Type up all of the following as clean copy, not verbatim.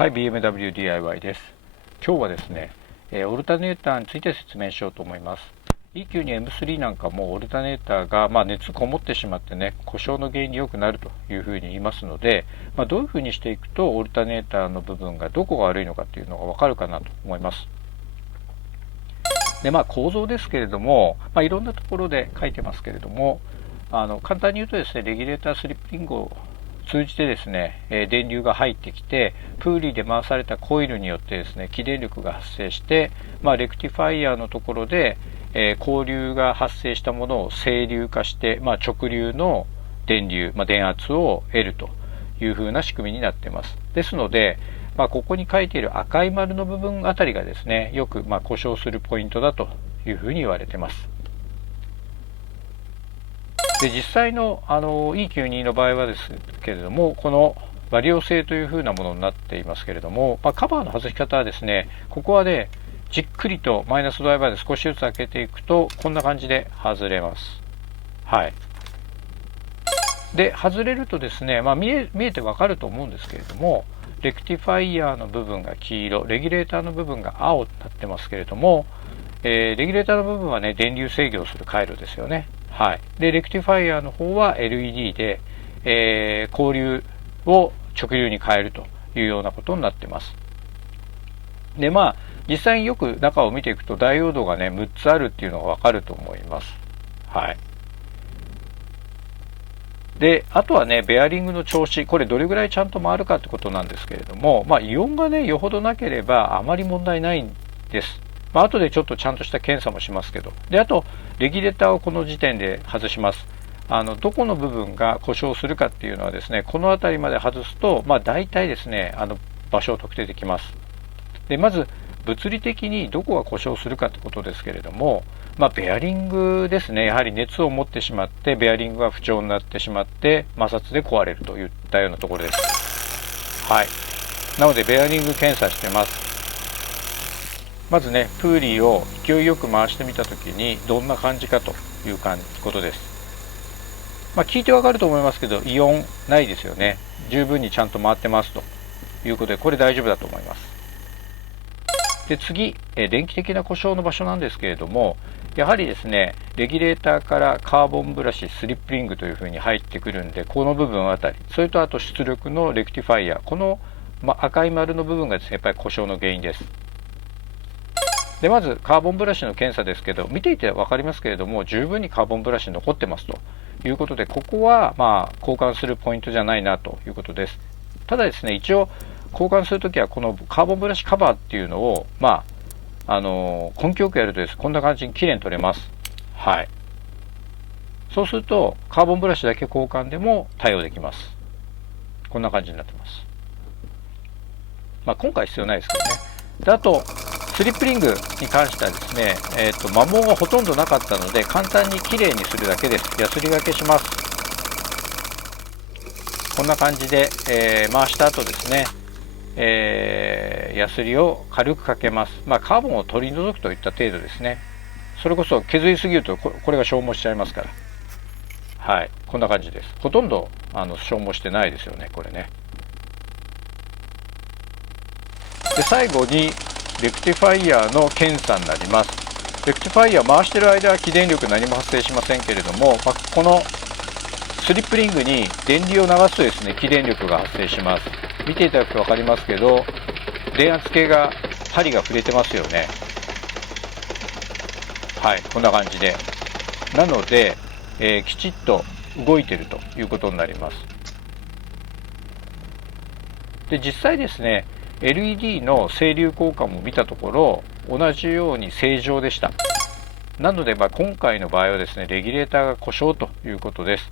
はい、BMW DIY です。今日はですね、オルタネーターについて説明しようと思います。EQ に M3 なんかもオルタネーターが、熱こもってしまってね、故障の原因によくなるというふうに言いますので、どういうふうにしていくとオルタネーターの部分がどこが悪いのかというのがわかるかなと思います。で、構造ですけれども、いろんなところで書いてますけれども、簡単に言うとですね、レギュレータースリップリングを通じてですね、電流が入ってきて、プーリーで回されたコイルによってですね、起電力が発生して、レクティファイアのところで、交流が発生したものを整流化して、直流の電流、電圧を得るというふうな仕組みになっています。ですので、ここに書いている赤い丸の部分あたりがですね、よく故障するポイントだというふうに言われています。で、実際のE92 の場合はですけれども、このバリオ製というふうなものになっていますけれども、カバーの外し方はですね、ここはね、じっくりとマイナスドライバーで少しずつ開けていくと、こんな感じで外れます。はい。で、外れるとですね、見えてわかると思うんですけれども、レクティファイヤーの部分が黄色、レギュレーターの部分が青になってますけれども、レギュレーターの部分はね、電流制御をする回路ですよね。はい。で、レクティファイヤーの方は LED で、交流を直流に変えるというようなことになっています。で、実際によく中を見ていくと、ダイオードがね、6つあるっていうのがわかると思います。はい。で、あとはね、ベアリングの調子、これどれぐらいちゃんと回るかってことなんですけれども、イオンがね、よほどなければあまり問題ないんです。後でちょっとちゃんとした検査もしますけど。で、あと、レギュレーターをこの時点で外します。どこの部分が故障するかっていうのはですね、この辺りまで外すと、大体ですね、場所を特定できます。で、まず、物理的にどこが故障するかってことですけれども、ベアリングですね。やはり熱を持ってしまって、ベアリングが不調になってしまって、摩擦で壊れるといったようなところです。はい。なので、ベアリング検査してます。まずね、プーリーを勢いよく回してみたときに、どんな感じかということです。聞いてわかると思いますけど、イオンないですよね。十分にちゃんと回ってますということで、これ大丈夫だと思います。で、次、電気的な故障の場所なんですけれども、やはりですね、レギュレーターからカーボンブラシ、スリップリングというふうに入ってくるんで、この部分あたり、それとあと出力のレクティファイア、この、赤い丸の部分がですね、やっぱり故障の原因です。で、まずカーボンブラシの検査ですけど、見ていて分かりますけれども、十分にカーボンブラシ残ってますということで、ここは交換するポイントじゃないなということです。ただですね、一応交換するときはこのカーボンブラシカバーっていうのを根気よくやるとです、こんな感じにきれいに取れます。はい。そうするとカーボンブラシだけ交換でも対応できます。こんな感じになってます。今回必要ないですけどね。で、あとスリップリングに関してはですね、摩耗がほとんどなかったので、簡単にきれいにするだけです。ヤスリがけします。こんな感じで、回した後ですね、ヤスリを軽くかけます。カーボンを取り除くといった程度ですね。それこそ削りすぎるとこれが消耗しちゃいますから。はい、こんな感じです。ほとんど消耗してないですよね、これね。で、最後にレクティファイヤーの検査になります。レクティファイヤー回している間は起電力何も発生しませんけれども、このスリップリングに電流を流すとですね、起電力が発生します。見ていただくと分かりますけど、電圧計が針が触れてますよね。はい、こんな感じで。なので、きちっと動いているということになります。で、実際ですね、LED の整流効果も見たところ、同じように正常でした。なので、今回の場合はですね、レギュレーターが故障ということです。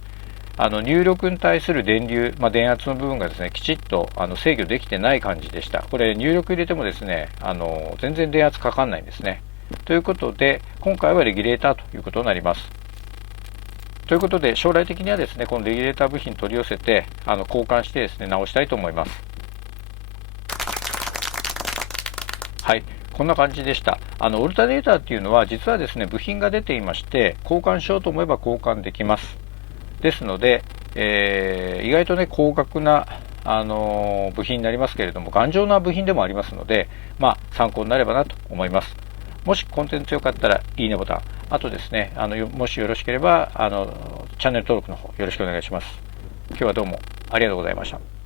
入力に対する電流、電圧の部分がですね、きちっと制御できてない感じでした。これ入力入れてもですね、全然電圧かかんないんですね。ということで、今回はレギュレーターということになります。ということで、将来的にはですね、このレギュレーター部品取り寄せて、交換してですね、直したいと思います。はい。こんな感じでした。オルタネーターっていうのは、実はですね、部品が出ていまして、交換しようと思えば交換できます。ですので、意外とね、高額な部品になりますけれども、頑丈な部品でもありますので、参考になればなと思います。もしコンテンツよかったらいいねボタン、あとですね、もしよろしければチャンネル登録の方よろしくお願いします。今日はどうもありがとうございました。